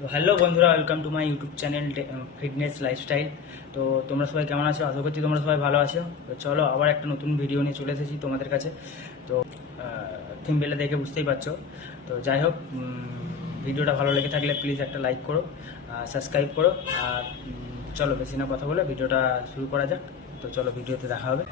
তো হ্যালো বন্ধুরা, welcome to my YouTube channel fitness lifestyle. তো তোমরা সবাই কেমন আছো? আশা করছি তোমরা সবাই ভালো আছো। তো চলো আবার একটা নতুন ভিডিও নিয়ে চলে এসেছি তোমাদের কাছে। তো থিমবেলে দেখে বুঝতেই পারছো। তো যাই হোক, ভিডিওটা ভালো লেগে থাকলে প্লিজ একটা লাইক করো, সাবস্ক্রাইব করো। আর চলো বেশি না কথা বলে ভিডিওটা শুরু করা যাক। তো চলো ভিডিওতে দেখা হবে।